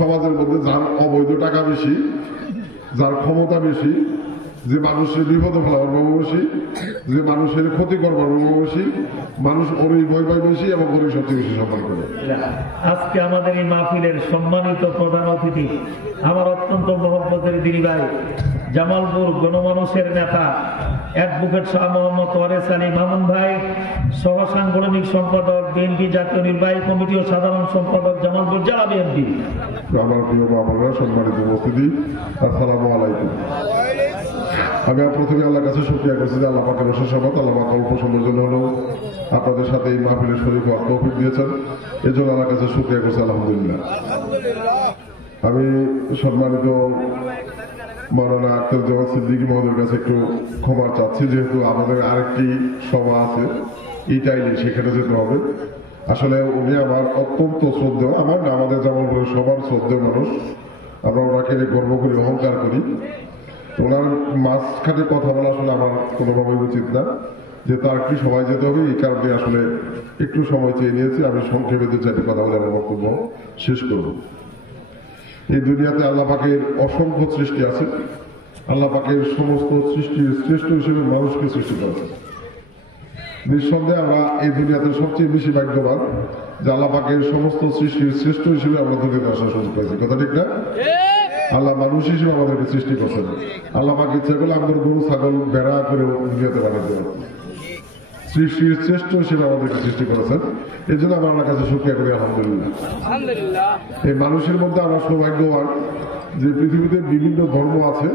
সমাজের মধ্যে যার অবৈধ টাকা বেশি, যার ক্ষমতা বেশি, যে মানুষের বিপদে ফেলার ভাব বেশি, যে মানুষের ক্ষতি করবার ভাব বেশি, মানুষ ওরই ভয় ভয় বেশি এবং ওরই সবচেয়ে বেশি সম্মান করে। আজকে আমাদের এই মাহফিলের সম্মানিত প্রধান অতিথি আমার অত্যন্ত মহব্বতের দিনী ভাই, জামালপুর গণমানুষের নেতা অ্যাডভোকেট শাহ মোহাম্মদ ওয়ারেস আলী মামুন ভাই, সহ সাংগঠনিক সম্পাদক বিএনপি জাতীয় নির্বাহী কমিটি ও সাধারণ সম্পাদক জামালপুর জেলা বিএনপি। আমার প্রিয় বাবারা, সম্মানিত উপস্থিতি, আসসালামু আলাইকুম। আমি প্রথমে আল্লাহর কাছে শুকরিয়া করছি যে আল্লাহ পাকের অশেষ রহমত, আল্লাহ পাক অল্প সময়ের জন্য হলেও আপনাদের সাথে এই মাহফিলের শরীক হওয়ার তৌফিক দিয়েছেন, এই জন্য আল্লাহর কাছে শুকরিয়া করছি, আলহামদুলিল্লাহ। আমি সম্মানিত মাওলানা আক্তার জামান সিদ্দিকী মহোদয়ের কাছে একটু ক্ষমা চাচ্ছি, যেহেতু আমাদের আরেকটি সভা আছে ইটাইলে, সেখানে যেতে হবে। আসলে উনি আমার অত্যন্ত শ্রদ্ধেয়, আমার না আমাদের জামালপুরের সবার শ্রদ্ধেয় মানুষ, আমরা ওনাকে গর্ব করি, অহংকার করি। ওনার মাঝখানে কথা বলা আসলে আমার কোনোভাবে উচিত না, যেহেতু আরেকটি সবাই যেতে হবে, এই কারণে আসলে একটু সময় চেয়ে নিয়েছি। আমি সংক্ষেপে দু চারটি কথা বলে আমার বক্তব্য শেষ করব। এই দুনিয়াতে আল্লাহ পাকের অসংখ্য সৃষ্টি আছে। আল্লাহ পাকের সমস্ত সৃষ্টির শ্রেষ্ঠ হিসেবে মানুষকে সৃষ্টি করেছে। নিঃসন্দেহে আমরা এই দুনিয়াতে সবচেয়ে বেশি ভাগ্যবান যে আল্লাহ পাকের সমস্ত সৃষ্টির শ্রেষ্ঠ হিসেবে আমরা দুনিয়াতে আসার সুযোগ পাইছি। কথা ঠিক না? আল্লাহ মানুষ হিসেবে আমাদেরকে সৃষ্টি করছেন। আল্লাহ পাক ইচ্ছা করলে আমাদের গরু ছাগল বেড়া করে দুনিয়াতে বানাতে পারেন। সৃষ্টির শ্রেষ্ঠ হিসেবে আমাদেরকে সৃষ্টি করেছেন, এই জন্য আমরা আমার কাছে শুকরিয়া করি, আলহামদুলিল্লাহ। এই মানুষের মধ্যে আমরা সৌভাগ্যবান যে পৃথিবীতে বিভিন্ন ধর্ম আছে,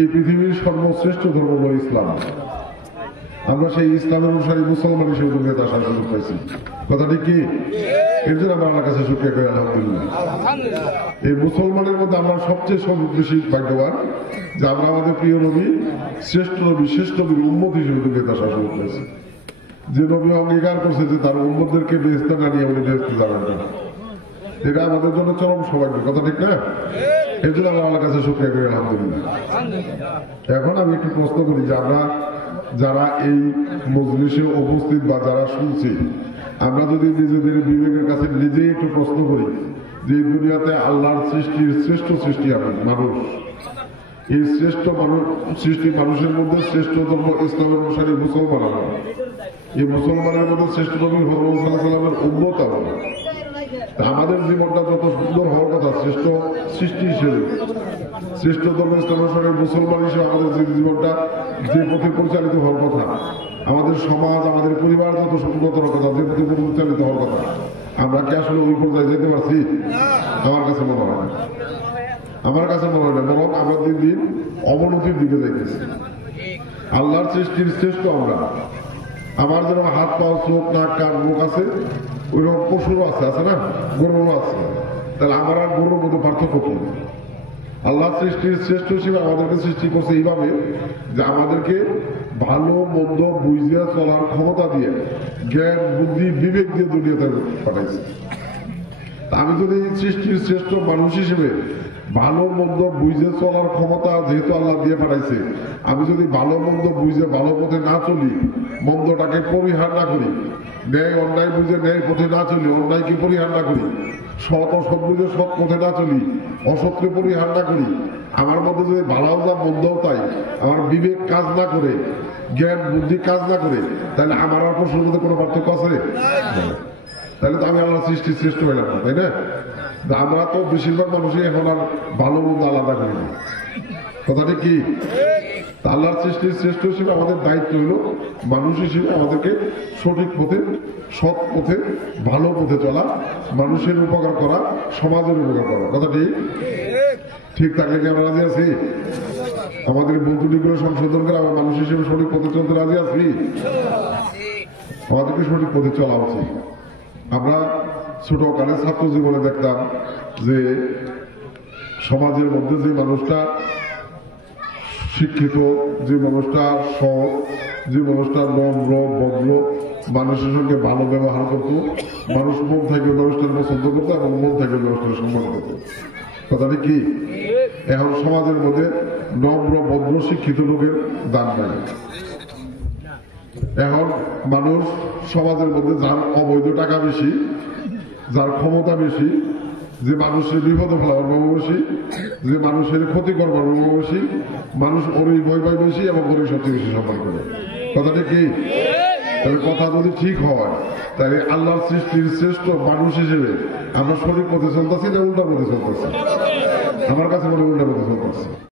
এই পৃথিবীর সর্বশ্রেষ্ঠ ধর্ম হল ইসলাম। আমরা সেই ইসলামের অনুসারী মুসলমান হিসেবে দুনিয়াতে আসার সুযোগ পাইছি। কথাটি কি? এর জন্য আমরা আমার কাছে শুকরিয়া করি, আলহামদুলিল্লাহ। এই মুসলমানের মধ্যে আমরা সবচেয়ে বেশি ভাগ্যবান যে আমরা আমাদের প্রিয় নবী, শ্রেষ্ঠ নবী, শ্রেষ্ঠ নবীর উম্মত হিসেবে দুনিয়াতে আসার সুযোগ পাইছি। যে নবী অঙ্গীকার করছে যে তার উম্মতদেরকে বেহেশতে না নিয়ে উনি বেহেশতে যাবেন না, এটা আমাদের জন্য চরম সৌভাগ্য। কথা ঠিক না? এর জন্য আমরা আমার কাছে শুকরিয়া করি, আলহামদুলিল্লাহ। এখন আমি একটু প্রশ্ন করি যে আমরা যারা এই মজলিসে উপস্থিত বা যারা শুনছি, আমরা যদি নিজেদের বিবেকের কাছে নিজেই একটু প্রশ্ন করি যে দুনিয়াতে আল্লাহর সৃষ্টির শ্রেষ্ঠ সৃষ্টি মানুষ, এই শ্রেষ্ঠ সৃষ্টি মানুষের মধ্যে শ্রেষ্ঠ ধর্ম ইসলামের অনুসারী মুসলমান, এই মুসলমানের মধ্যে শ্রেষ্ঠ নবী হযরত সাল্লাল্লাহু উম্মত আমরা। আমাদের জীবনটা যত সুন্দর হওয়ার কথা শ্রেষ্ঠ সৃষ্টি হিসেবে, শ্রেষ্ঠ ধর্ম ইসলামের অনুসারী মুসলমান হিসেবে আমাদের যে জীবনটা যে পথে পরিচালিত হওয়ার কথা, আমাদের সমাজ আমাদের পরিবার যত সুন্দর কথা, যে পথে পরিচালিত হওয়ার কথা, আমরা কি আসলে ওই পর্যায়ে যেতে পারছি? আমার কাছে মনে হয় না। আমার কাছে মনে হয় না, বরং আমরা দিন দিন অবনতির দিকে যাইতেছি। আল্লাহর সৃষ্টির শ্রেষ্ঠ আমরা। আমার যেন হাত পাও চোখ নাক কান মুখ আছে, ওইরকম পশুরও আছে, আছে না? গরুরও আছে। তাহলে আমার আর গরুর মধ্যে পার্থক্য কি? আল্লাহ সৃষ্টির শ্রেষ্ঠ হিসেবে আমাদেরকে সৃষ্টি করছে এইভাবে যে আমাদেরকে ভালো মন্দ বুঝিয়া চলার ক্ষমতা দিয়ে, জ্ঞান বুদ্ধি বিবেক দিয়ে দুনিয়াতে পাঠাইছে। আমি যদি সৃষ্টির শ্রেষ্ঠ মানুষ হিসেবে ভালো মন্দ বুঝে চলার ক্ষমতা যেহেতু আল্লাহ দিয়ে পাঠাইছে, আমি যদি ভালো মন্দ বুঝে ভালো পথে না চলি, মন্দটাকে পরিহার না করি, ন্যায় অন্যায় বুঝে ন্যায় পথে না চলি, অন্যায়কে পরিহার না করি, সৎ অসৎ বুঝে সৎ পথে না চলি, অসৎকে পরিহার না করি, আমার মধ্যে যদি ভালোও যা মন্দও তাই, আমার বিবেক কাজ না করে, জ্ঞান বুদ্ধি কাজ না করে, তাহলে আমার আর পশুর মধ্যে কোনো পার্থক্য আছে? তাহলে তো আমি আল্লাহ সৃষ্টির শ্রেষ্ঠ হইলাম না, তাই না? আমরা তো বেশিরভাগ মানুষই এখন আর ভালো মন্দ আলাদা করি না। কথাটি কি? আল্লাহর সৃষ্টির শ্রেষ্ঠ হিসেবে আমাদের দায়িত্ব হলো মানুষ হিসেবে আমাদেরকে সঠিক পথে, সৎ পথে, ভালো পথে চলা, মানুষের উপকার করা, সমাজের উপকার করা। কথাটি ঠিক থাকলে কি আমরা রাজি আছি? আমাদের বন্ধুগুলো সংশোধন করে আমরা মানুষ হিসেবে সঠিক পথে চলতে রাজি আছি? আমাদেরকে সঠিক পথে চলা উচিত। আমরা ছোটকালে ছাত্র জীবনে দেখতাম যে সমাজের মধ্যে যে মানুষটা শিক্ষিত, যে মানুষটা সৎ, যে মানুষটা নম্র ভদ্র, মানুষের সঙ্গে ভালো ব্যবহার করত, মানুষ মন থেকে মানুষটার পছন্দ করতো এবং মন থেকে মানুষটার সম্মান করত। কথাটি কি? এখন সমাজের মধ্যে নম্র ভদ্র শিক্ষিত লোকের দাম নাই। এখন মানুষ সমাজের মধ্যে যার অবৈধ টাকা বেশি, যার ক্ষমতা বেশি, যে মানুষের বিপদে ফেলাবার ভালোবাসি, যে মানুষের ক্ষতি করবার ভালোবাসি, মানুষ ওরই ভয় পায় বেশি এবং ওরই সবচেয়ে বেশি সম্মান করে। কথাটা কি? তবে কথা যদি ঠিক হয় তাহলে আল্লাহর সৃষ্টির শ্রেষ্ঠ মানুষ হিসেবে আমরা সঠিক পথে চলতেছি না উল্টা পথে চলতেছি? আমার কাছে মনে উল্টা পথে চলতেছি।